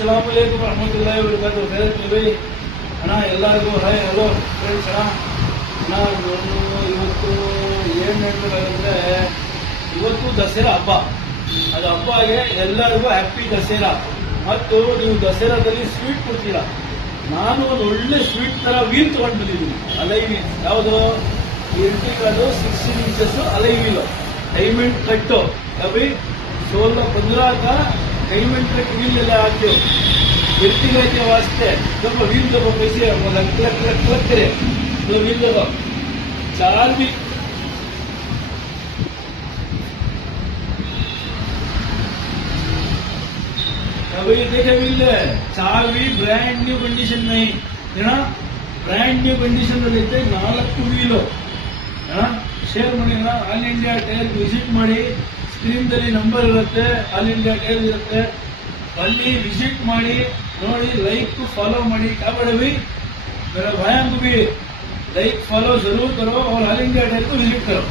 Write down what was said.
अस्सलामुअलैकुम रहमतुल्लाहि व बरकातुहू। खैरियत भाई ಅಣ್ಣ ಎಲ್ಲರಿಗೂ ಹಾಯ್ ಹಲೋ ಫ್ರೆಂಡ್ಸ್ ಅಣ್ಣ ನಾನು ಇವತ್ತು ಏನು ಹೇಳ್ಬೇಕಾದ್ರೆ ಇವತ್ತು ದಸರಾ ಹಬ್ಬ. ಅದು ಹಬ್ಬಗೆ ಎಲ್ಲರಿಗೂ ಹ್ಯಾಪಿ ದಸರಾ. ಮತ್ತು ನೀವು ದಸರಾದಲ್ಲಿ ಸ್ವೀಟ್ ಕೊಡ್ತೀರಾ. ನಾನು ಒಂದು ಒಳ್ಳೆ ಸ್ವೀಟ್ ತರ ವೀಲ್ ತಗೊಂಡು ಬಂದಿದ್ದೀನಿ, ಅಲೈ ವೀಲ್. ಯಾವುದು ಇರ್ಟಿಕಾದು 16 ಇಂಚಸ್ ಅಲೈ ವೀಲ್, ಡೈಮಂಡ್ ಕಟ್ಟು अभी 16-15 का डायमंड कट व्हील आते इर्टिगा के वास्ते जब व्हील जब कैसे लग लग लग लग करे तो व्हील जब 4 भी अभी देखे व्हील 4 भी ब्रांड न्यू कंडीशन में है ना, ब्रांड न्यू कंडीशन लेते 4 व्हील है ना. शेयर ಮಾಡಿ ಆಲ್ ಇಂಡಿಯಾ ಟೈರ್ ವಿಸಿಟ್ ಮಾಡಿ, ಸ್ಕ್ರೀನ್ದಲ್ಲಿ ನಂಬರ್ ಇರುತ್ತೆ, ಆಲ್ ಇಂಡಿಯಾ ಟೈರ್ ಇರುತ್ತೆ, ಅಲ್ಲಿ ವಿಸಿಟ್ ಮಾಡಿ ನೋಡಿ, लाइक फॉलो ಮಾಡಿ. क्या बड़े भाई मेरा भाई को भी लाइक फॉलो जरूर करो और ऑल इंडिया टायर को विजिट करो.